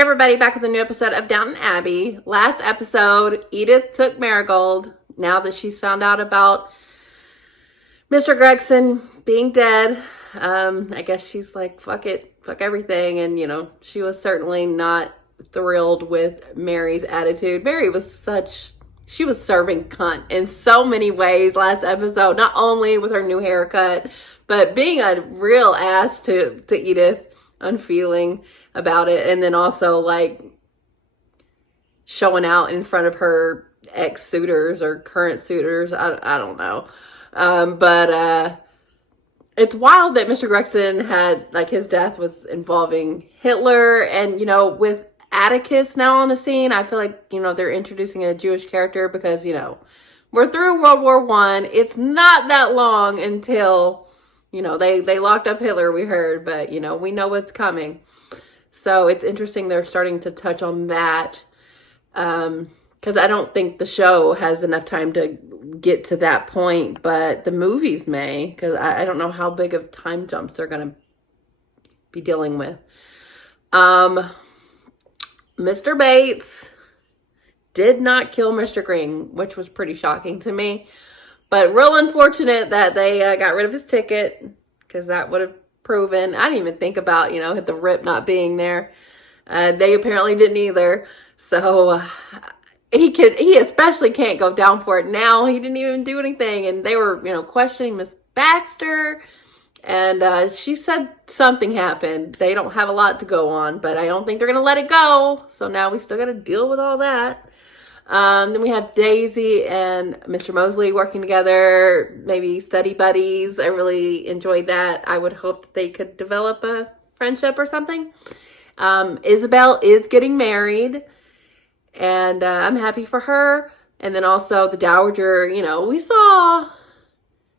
Hey everybody, back with a new episode of Downton Abbey. Last episode, Edith took Marigold. Now that she's found out about Mr. Gregson being dead, I guess she's like, fuck it, fuck everything. And, you know, she was certainly not thrilled with Mary's attitude. Mary was she was serving cunt in so many ways last episode. Not only with her new haircut, but being a real ass to Edith, unfeeling about it. And then also like showing out in front of her ex-suitors or current suitors. I don't know. But it's wild that Mr. Gregson had, like, his death was involving Hitler. And, you know, with Atticus now on the scene, I feel like, you know, they're introducing a Jewish character because, you know, we're through World War I. It's not that long until, you know, they locked up Hitler, we heard, but, you know, we know what's coming. So it's interesting they're starting to touch on that. Because I don't think the show has enough time to get to that point, but the movies may, because I don't know how big of time jumps they're going to be dealing with. Mr. Bates did not kill Mr. Green, which was pretty shocking to me. But real unfortunate that they got rid of his ticket, because that would have proven. I didn't even think about, you know, the rip not being there. They apparently didn't either. So he especially can't go down for it now. He didn't even do anything. And they were, you know, questioning Miss Baxter. And she said something happened. They don't have a lot to go on, but I don't think they're going to let it go. So now we still got to deal with all that. Then we have Daisy and Mr. Mosley working together, maybe study buddies. I really enjoyed that. I would hope that they could develop a friendship or something. Isabel is getting married, and I'm happy for her. And then also the Dowager, you know, we saw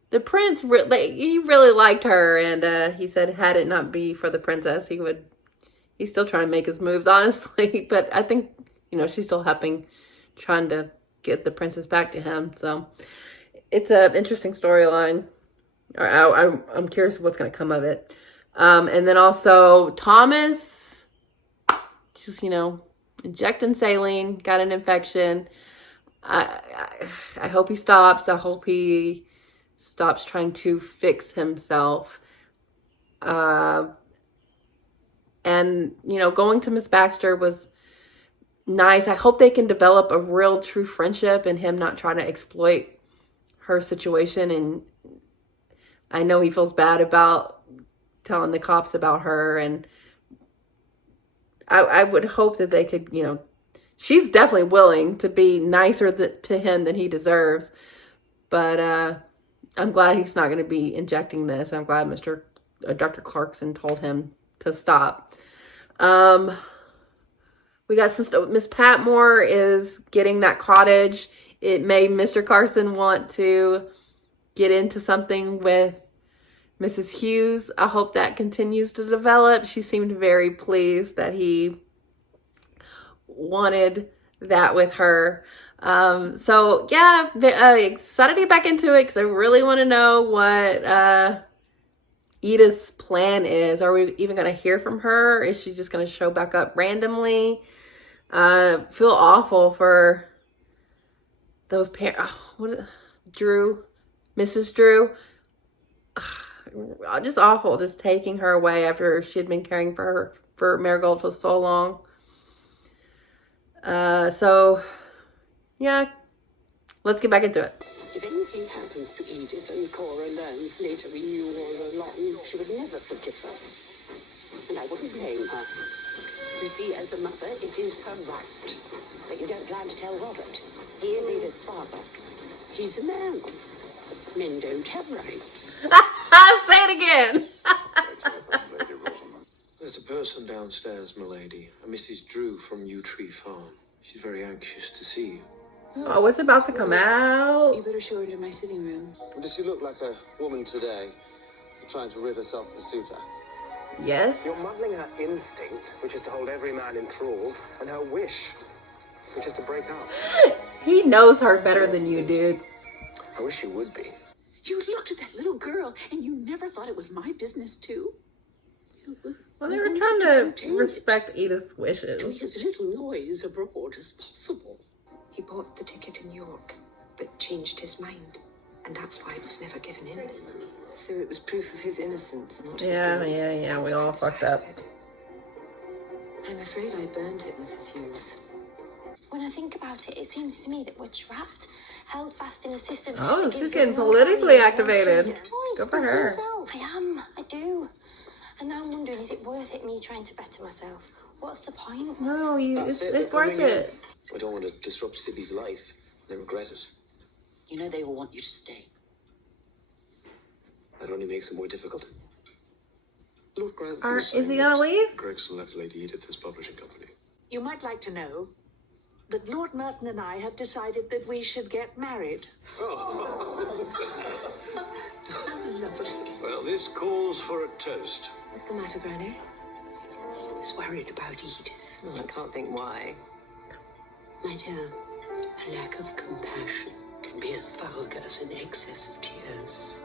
the prince, he really liked her, and he said had it not be for the princess, he's still trying to make his moves, honestly. But I think, you know, she's still trying to get the princess back to him. So it's an interesting storyline. I'm curious what's going to come of it. And then also Thomas, just, you know, injecting saline, got an infection. I hope he stops. I hope he stops trying to fix himself. And, you know, going to Miss Baxter was nice. I hope they can develop a real true friendship and him not trying to exploit her situation. And I know he feels bad about telling the cops about her, and I would hope that they could, you know, she's definitely willing to be nicer to him than he deserves. But I'm glad he's not going to be injecting this. I'm glad Dr. Clarkson told him to stop. We got some stuff. Miss Patmore is getting that cottage. It made Mr. Carson want to get into something with Mrs. Hughes. I hope that continues to develop. She seemed very pleased that he wanted that with her. So yeah, excited to get back into it because I really want to know what Edith's plan is. Are we even going to hear from her? Is she just going to show back up randomly? Feel awful for those parents. Drew, Mrs. Drew. Just awful, just taking her away after she had been caring for Marigold for so long. So yeah, let's get back into it. If anything happens to Edith and Cora learns later we knew all along, she would never forgive us. And I wouldn't blame her. You see, as a mother, it is her right. But you don't plan to tell Robert. He is Edith's father. He's a man. Men don't have rights. Say it again. There's a person downstairs, milady. A Mrs. Drew from Yew Tree Farm. She's very anxious to see you. Oh, what's about to come out? You better show her to my sitting room. Does she look like a woman today trying to rid herself of a suitor? Yes. You're muddling her instinct, which is to hold every man in thrall, and her wish, which is to break up. He knows her better than you, dude. I wish you would be. You looked at that little girl and you never thought it was my business too? Well, they were trying to respect Edith's wishes. Make as little noise abroad as possible. He bought the ticket in York, but changed his mind. And that's why it was never given in. So it was proof of his innocence, not his Yeah, guilt. yeah, we all fucked up. I'm afraid I burnt it, Mrs. Hughes. When I think about it, it seems to me that we're trapped, held fast in a system. Oh, that she's gives getting us no politically value, no activated. freedom. Good for her. I do. And now I'm wondering, is it worth it, me trying to better myself? What's the point? No, That's it, it's they're worth coming in. it. I don't want to disrupt Sibby's life. They regret it. You know they all want you to stay. That only makes it more difficult. Lord Grove Is he gonna leave? Greg's left Lady Edith his publishing company. You might like to know that Lord Merton and I have decided that we should get married. Well, this calls for a toast. What's the matter, Granny? I was worried about Edith. Oh, I can't think why. My dear, a lack of compassion can be as vulgar as an excess of tears.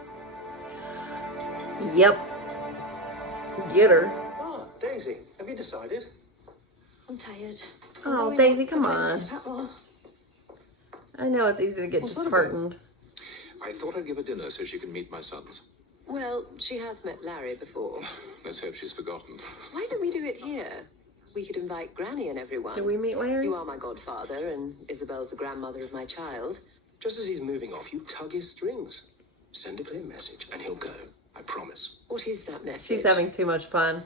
Yep. Get her. Ah, Daisy, have you decided? I'm tired. Oh, Daisy, come on. I know it's easy to get disheartened. I thought I'd give her dinner so she can meet my sons. Well, she has met Larry before. Let's hope she's forgotten. Why don't we do it here? We could invite Granny and everyone. Did we meet Larry? You are my godfather, and Isabel's the grandmother of my child. Just as he's moving off, you tug his strings. Send a clear message, and he'll go. I promise. What is that message? She's having too much fun.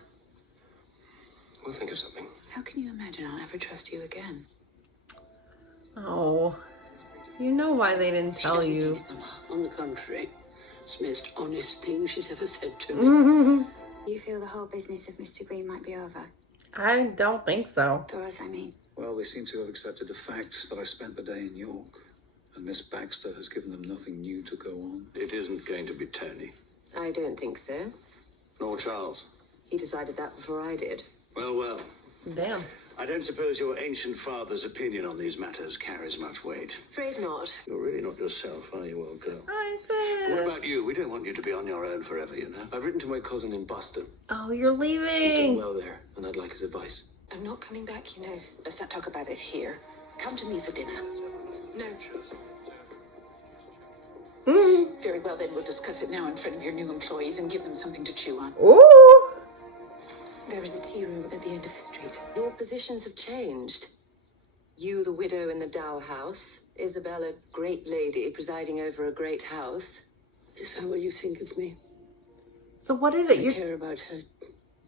We'll think of something. How can you imagine I'll ever trust you again? Oh. You know why they didn't tell you. On the contrary, it's the most honest thing she's ever said to me. Do you feel the whole business of Mr. Green might be over? I don't think so. For us, I mean. Well, they seem to have accepted the fact that I spent the day in York, and Miss Baxter has given them nothing new to go on. It isn't going to be Tony. I don't think so. Nor Charles. He decided that before I did. Well, well. Damn. I don't suppose your ancient father's opinion on these matters carries much weight. Afraid not. You're really not yourself, are you, old girl? I said. What about you? We don't want you to be on your own forever, you know. I've written to my cousin in Boston. Oh, you're He's doing leaving. well there, and I'd like his advice. I'm not coming back, you know. Let's not talk about it here. Come to me for dinner. No. Very well, then we'll discuss it now in front of your new employees and give them something to chew on. Ooh. There is a tea room at the end of the street. Your positions have changed. You, the widow in the Dow house. Isabel, a great lady presiding over a great house. Is that what you think of me? So what is it? I You're care about her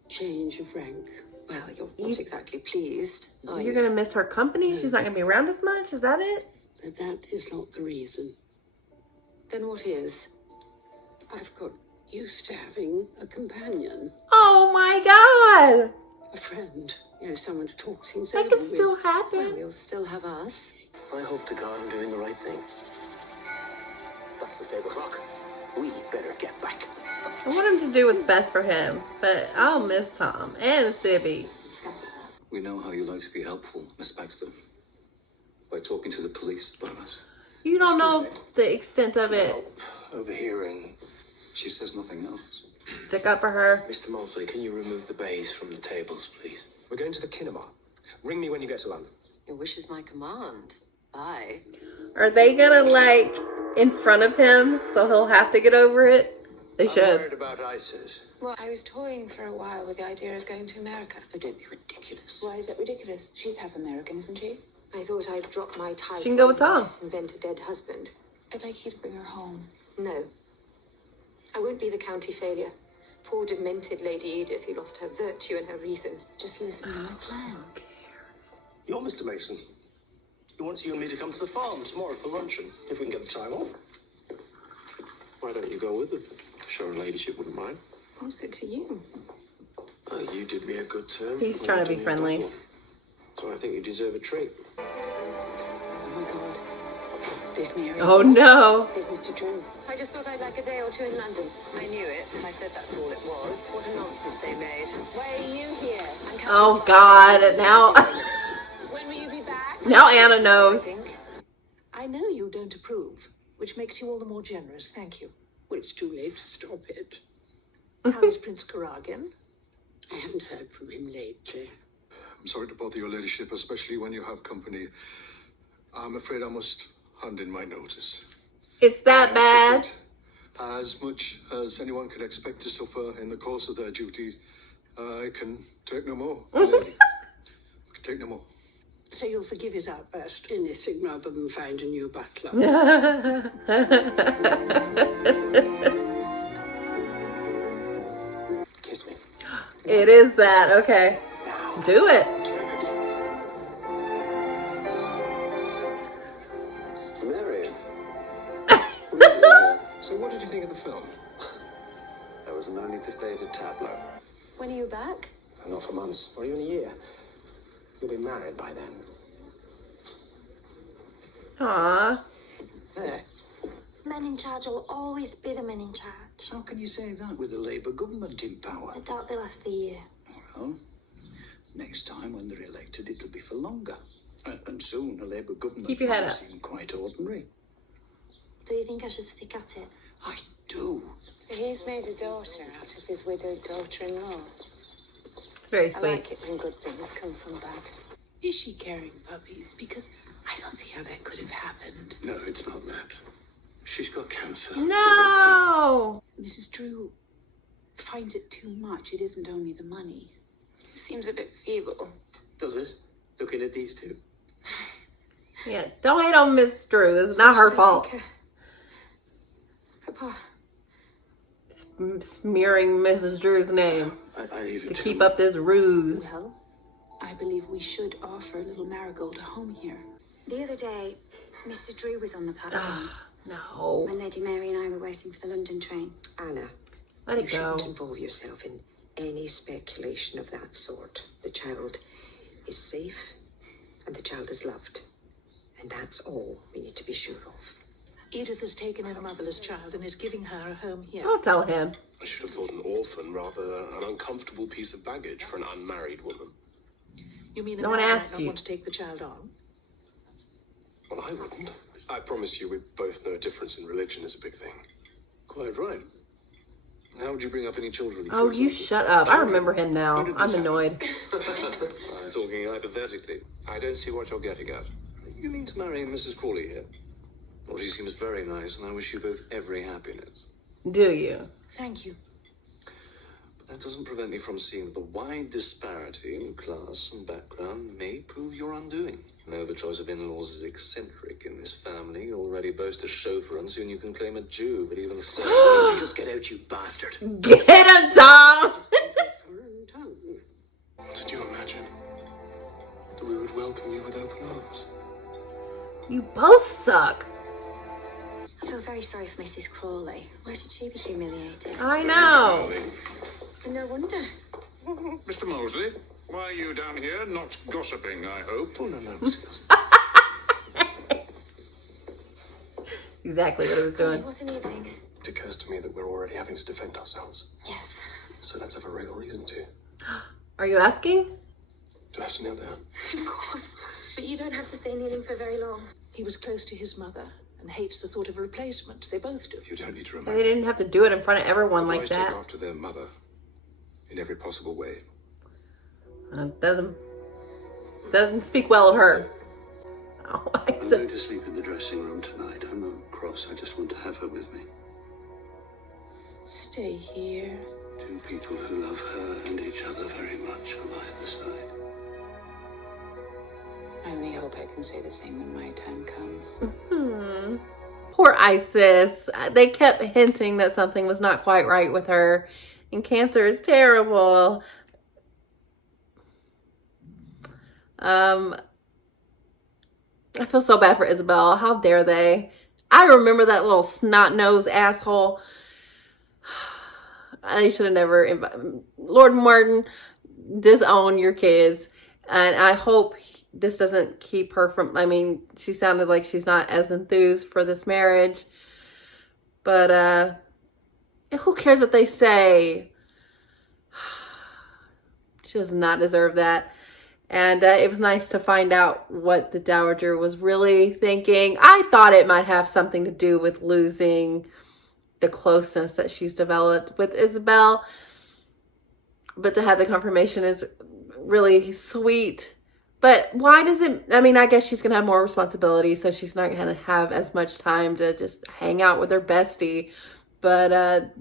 change of rank. Well, you're not exactly pleased, are you're you? gonna miss her company? She's not gonna be around as much? Is that it? But that is not the reason. Then what is? I've got used to having a companion, Oh my god! a friend, someone to talk things That over could with. still Well, happen. you'll still have us. I hope to God I'm doing the right thing. That's the stable clock. We better get back. I want him to do what's best for him, but I'll miss Tom and Sibby. We know how you like to be helpful, Miss Baxter. By talking to the police about us. You don't know the extent of it. Overhearing. She says nothing else. Stick up for her. Mr. Mosley, can you remove the bays from the tables, please? We're going to the kinema. Ring me when you get to London. Your wish is my command. Bye. Are they gonna, like, in front of him so he'll have to get over it? They I'm should. worried about ISIS. Well, I was toying for a while with the idea of going to America. Oh, don't be ridiculous. Why is that ridiculous? She's half American, isn't she? I thought I'd drop my title. She can go with Tom. Invent a dead husband. I'd like you to bring her home. No. I won't be the county failure. Poor demented Lady Edith who lost her virtue and her reason. Just listen to my plan. You're Mr. Mason. He wants you and me to come to the farm tomorrow for luncheon, if we can get the time off. Why don't you go with them? Sure, her ladyship wouldn't mind. What's it to you? Oh, you did me a good turn. He's and trying you've to be done me a friendly. double. So I think you deserve a treat. Oh my God. There's Mary. Oh no. There's Mr. Drew. I just thought I'd like a day or two in London. I knew it. I said that's all it was. What a nonsense they made. Why are you here? I'm catching Oh a god, now When will you be back? now Anna knows. I know you don't approve, which makes you all the more generous. Thank you. Well, it's too late to stop it. How is Prince Karagin? I haven't heard from him lately. I'm sorry to bother your ladyship, especially when you have company. I'm afraid I must hand in my notice. It's that I bad. suffered as much as anyone could expect to suffer in the course of their duties. I can take no more, lady. I can take no more. So you'll forgive his outburst? Anything rather than find a new butler. Kiss me. It is that. Okay. Do it. Marion. So what did you think of the film? There was no need to stay at a tableau. When are you back? Not for months, or even a year. You'll be married by then. Aw. There. Men in charge will always be the men in charge. How can you say that with the Labour government in power? I doubt they'll last the year. Well, next time when they're elected, it'll be for longer. And soon a Labour government Keep your head might up. seem quite ordinary. Do you think I should stick at it? I do. So he's made a daughter out of his widowed daughter-in-law. Very I sweet. like it when good things come from bad. Is she carrying puppies? Because I don't see how that could have happened. No, it's not that. She's got cancer. No. Mrs. Drew finds it too much. It isn't only the money. Seems a bit feeble. Does it? Looking at these two. Yeah. Don't hate on Miss Drew. This is not her fault. Papa. Smearing Mrs. Drew's name I leave it to to keep you. up this ruse. Well, I believe we should offer little Marigold a home here. The other day, Mr. Drew was on the platform No. when Lady Mary and I were waiting for the London train. Anna, Let you it go. shouldn't involve yourself in any speculation of that sort. The child is safe and the child is loved. And that's all we need to be sure of. Edith has taken in a motherless child and is giving her a home here. Don't tell him. I should have thought an orphan rather an uncomfortable piece of baggage for an unmarried woman. You mean No one man might asked not you. want to take the child on? Well, I wouldn't. I promise you we both know a difference in religion is a big thing. Quite right. How would you bring up any children, for Oh, you example? shut up. I remember him now. How did I'm this happen? annoyed. I'm talking hypothetically. I don't see what you're getting at. You mean to marry Mrs. Crawley here? Well, she seems very nice, and I wish you both every happiness. Do you? Thank you. But that doesn't prevent me from seeing that the wide disparity in class and background may prove your undoing. Now the choice of in-laws is eccentric in this family. You already boast a chauffeur, and soon you can claim a Jew, but even so... Why don't you just get out, you bastard? Get him, Tom! What did you imagine? That we would welcome you with open arms? You both suck. I feel very sorry for Mrs. Crawley. Why should she be humiliated? I know. And no wonder. Mr. Mosley, why are you down here? Not gossiping, I hope. Oh, no, Mrs. Exactly what he was doing. What an evening. It occurs to me that we're already having to defend ourselves. Yes. So let's have a real reason to. Are you asking? Do I have to kneel down? Of course. But you don't have to stay kneeling for very long. He was close to his mother and hates the thought of a replacement. They both do. You don't need to They remind me. didn't have to do it in front of everyone like Boys that. take after their mother in every possible way. Doesn't speak well of her. Oh, I'm going to sleep in the dressing room tonight. I'm not cross. I just want to have her with me. Stay here. Two people who love her and each other very much on either side. I only hope I can say the same when my time comes. Poor Isis. They kept hinting that something was not quite right with her. And cancer is terrible. I feel so bad for Isabel. How dare they? I remember that little snot-nosed asshole. I should have never invited... Lord Martin, disown your kids. And I hope this doesn't keep her from... I mean, she sounded like she's not as enthused for this marriage. But, who cares what they say? She does not deserve that. And it was nice to find out what the Dowager was really thinking. I thought it might have something to do with losing the closeness that she's developed with Isabel. But to have the confirmation is really sweet. But why does it, I mean, I guess she's going to have more responsibility, so she's not going to have as much time to just hang out with her bestie. But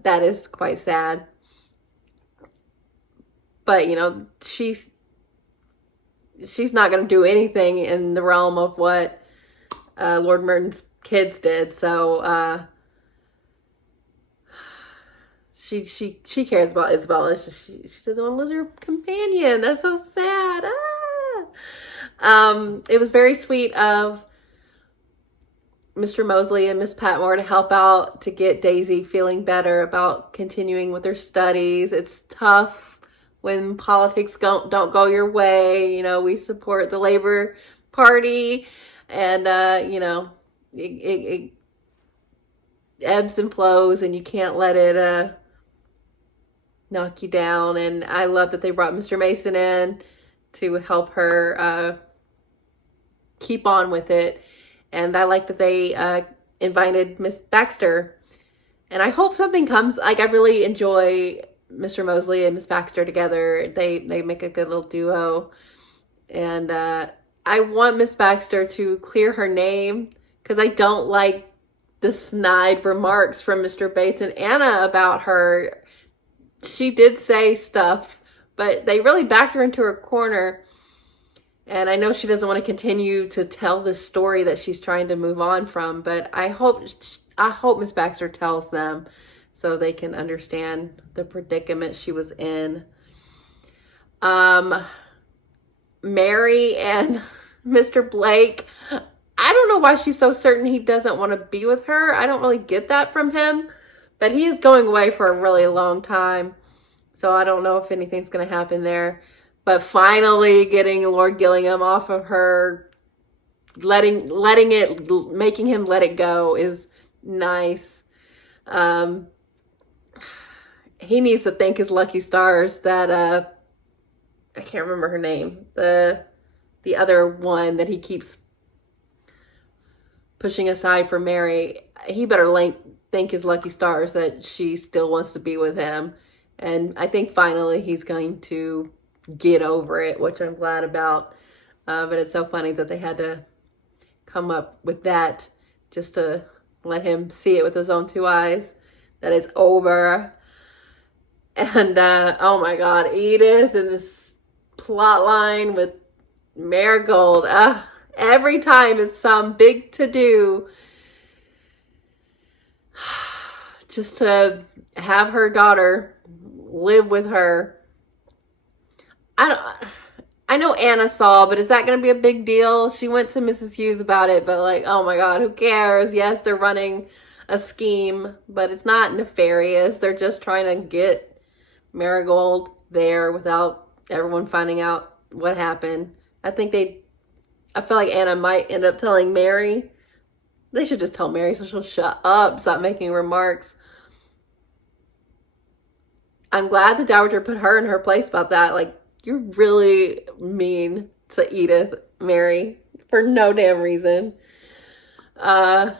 that is quite sad. But, you know, she's not going to do anything in the realm of what Lord Merton's kids did. So she cares about Isabella. She doesn't want to lose her companion. That's so sad. It was very sweet of Mr. Mosley and Miss Patmore to help out to get Daisy feeling better about continuing with her studies. It's tough when politics don't go your way. You know, we support the Labor Party, and you know, it ebbs and flows, and you can't let it knock you down. And I love that they brought Mr. Mason in to help her keep on with it. And I like that they invited Miss Baxter. And I hope something comes. Like, I really enjoy Mr. Mosley and Miss Baxter together. They make a good little duo. And I want Miss Baxter to clear her name, because I don't like the snide remarks from Mr. Bates and Anna about her. She did say stuff, but they really backed her into her corner. And I know she doesn't want to continue to tell the story that she's trying to move on from, but I hope Miss Baxter tells them so they can understand the predicament she was in. Mary and Mr. Blake, I don't know why she's so certain he doesn't want to be with her. I don't really get that from him, but he is going away for a really long time. So I don't know if anything's going to happen there. But finally getting Lord Gillingham off of her, making him let it go is nice. He needs to thank his lucky stars that, I can't remember her name. The other one that he keeps pushing aside for Mary. He better thank his lucky stars that she still wants to be with him. And I think finally he's going to get over it, which I'm glad about. But it's so funny that they had to come up with that just to let him see it with his own two eyes, that it's over. And oh my God, Edith and this plot line with Marigold. Every time it's some big to-do just to have her daughter live with her. I know Anna saw, but is that going to be a big deal? She went to Mrs. Hughes about it, but like, oh my God, who cares? Yes, they're running a scheme, but it's not nefarious. They're just trying to get Marigold there without everyone finding out what happened. I feel like Anna might end up telling Mary. They should just tell Mary so she'll shut up, stop making remarks. I'm glad the Dowager put her in her place about that. Like, you're really mean to Edith, Mary, for no damn reason. I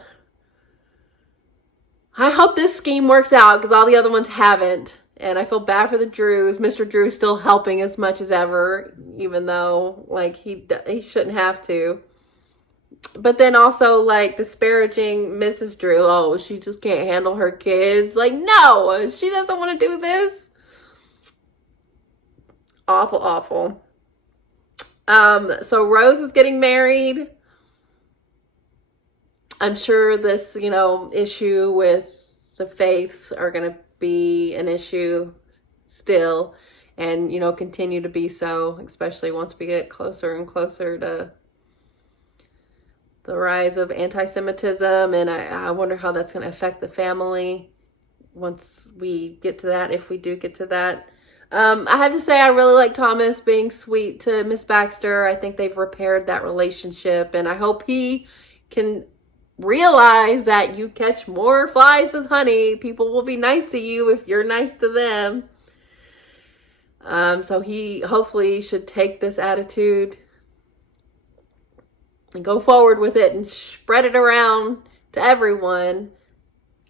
hope this scheme works out, because all the other ones haven't. And I feel bad for the Drews. Mr. Drew's still helping as much as ever, even though, like, he shouldn't have to. But then also, like, disparaging Mrs. Drew. Oh, she just can't handle her kids. Like, no, she doesn't want to do this. Awful, awful. So Rose is getting married. I'm sure this, issue with the faiths are going to be an issue still, and, continue to be so, especially once we get closer and closer to the rise of anti-Semitism. And I wonder how that's going to affect the family once we get to that, if we do get to that. I have to say, I really like Thomas being sweet to Miss Baxter. I think they've repaired that relationship, and I hope he can realize that you catch more flies with honey. People will be nice to you if you're nice to them. So he hopefully should take this attitude and go forward with it and spread it around to everyone.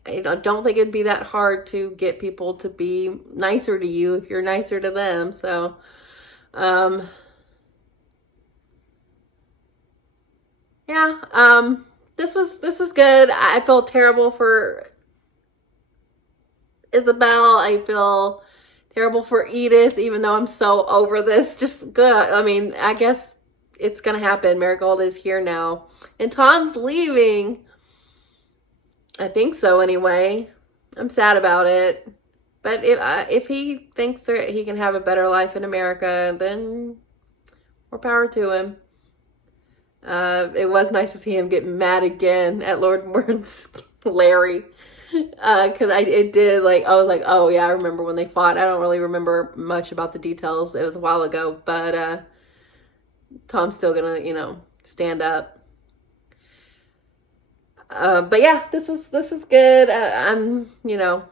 don't think it'd be that hard to get people to be nicer to you if you're nicer to them. So, yeah, this was good. I feel terrible for Isabel. I feel terrible for Edith, even though I'm so over this. Just good. I mean, I guess it's gonna happen. Marigold is here now, and Tom's leaving. I think so, anyway. I'm sad about it, but if he thinks that he can have a better life in America, then more power to him. It was nice to see him get mad again at Lord Mord's Larry. Because it did, like, I was like, oh yeah, I remember when they fought. I don't really remember much about the details. It was a while ago, but Tom's still gonna, you know, stand up. But yeah, this was good. You know,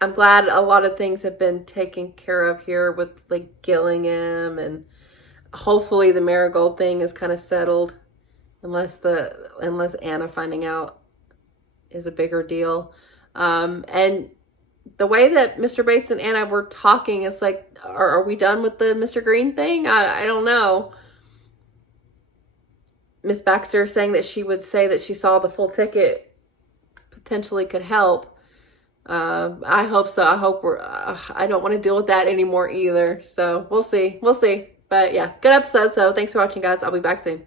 I'm glad a lot of things have been taken care of here with like Gillingham, and hopefully the Marigold thing is kind of settled, unless Anna finding out is a bigger deal. And the way that Mr. Bates and Anna were talking, it's like, are we done with the Mr. Green thing? I don't know. Miss Baxter saying that she would say that she saw the full ticket potentially could help. I hope so. I hope I don't want to deal with that anymore either. So we'll see. But yeah, good episode. So thanks for watching, guys. I'll be back soon.